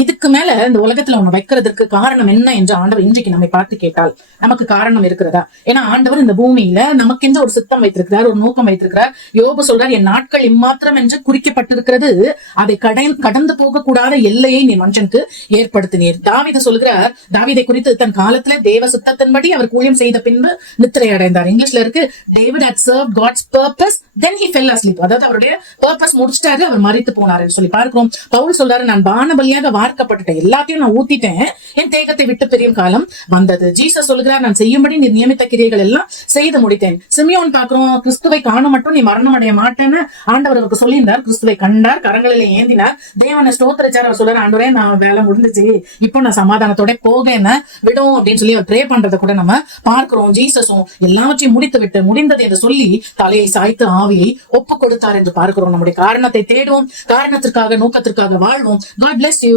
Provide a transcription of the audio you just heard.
இதுக்கு மேல இந்த உலகத்துல உன்னை வைக்கிறதுக்கு காரணம் என்ன என்று ஆண்டவர் இன்றைக்கு நம்மை பார்த்து கேட்டால் நமக்கு காரணம் இருக்கிறதா? ஏன்னா ஆண்டவர் இந்த பூமியில நமக்கென்று ஒரு சித்தம் வைத்திருக்கிறார், ஒரு நோக்கம் வைத்திருக்கிறார். யோபு சொல்றார், என் நாட்கள் இம்மாத்திரம் என்று குறிக்கப்பட்டிருக்கிறது, அதை கடந்து போக கூடாத எல்லையை நீ மனுஷனுக்கு ஏற்படுத்தினீர். தாவீது சொல்கிறார், தாவீதை குறித்து தன் காலத்துல தேவ சித்தத்தின்படி அவர் ஊழியம் செய்த பின்பு நித்திரை அடைந்தார். இங்கிலீஷ்ல இருக்கு, David had served God's purpose, then he fell asleep. அதாவது அவருடைய பர்பஸ் முடிச்சிட்டாரு, அவர் மரித்து போனார் சொல்லி பார்க்கிறோம். பவுல் சொல்றாரு, நான் பானபலியாக வார்க்கப்பட்டுட்டேன், எல்லாத்தையும் நான் ஊத்திட்டேன், என் தேகத்தை விட்டு பெரியும் காலம் வந்தது. ஜீசஸ் சொல்கிறார், நான் செய்யும்படி நீ நியமித்த கிரியைகள் எல்லாம் செய்து முடித்தேன். சிமியோன் பாக்குறோம், கிறிஸ்துவை காணும் மட்டும் நீ மரணம் அடைய மாட்டேன்னு ஆண்டவர் அவருக்கு சொல்லியிருந்தார். கிறிஸ்துவை கண்டார், கரங்களிலே ஏந்தினார், தேவனை ஸ்தோத்திரிச்சார். அவர் சொல்றாரு, ஆண்டவரே நான் வேலை முடிஞ்சிச்சு, இப்போ நான் சமாதானத்தோட போக என்ன விடும் அப்படின்னு சொல்லி அவர் ப்ரே பண்றதை கூட நம்ம பார்க்கிறோம். ஜீசஸும் எல்லாவற்றையும் முடிந்தது என்று சொல்லி தலையை சாய்த்து ஆவியை ஒப்பு கொடுத்தார் என்று பார்க்கிறோம். நம்முடைய காரணத்தை தேடுவோம், காரணத்திற்காக நோக்கத்திற்காக வாழ்வோம். God bless you.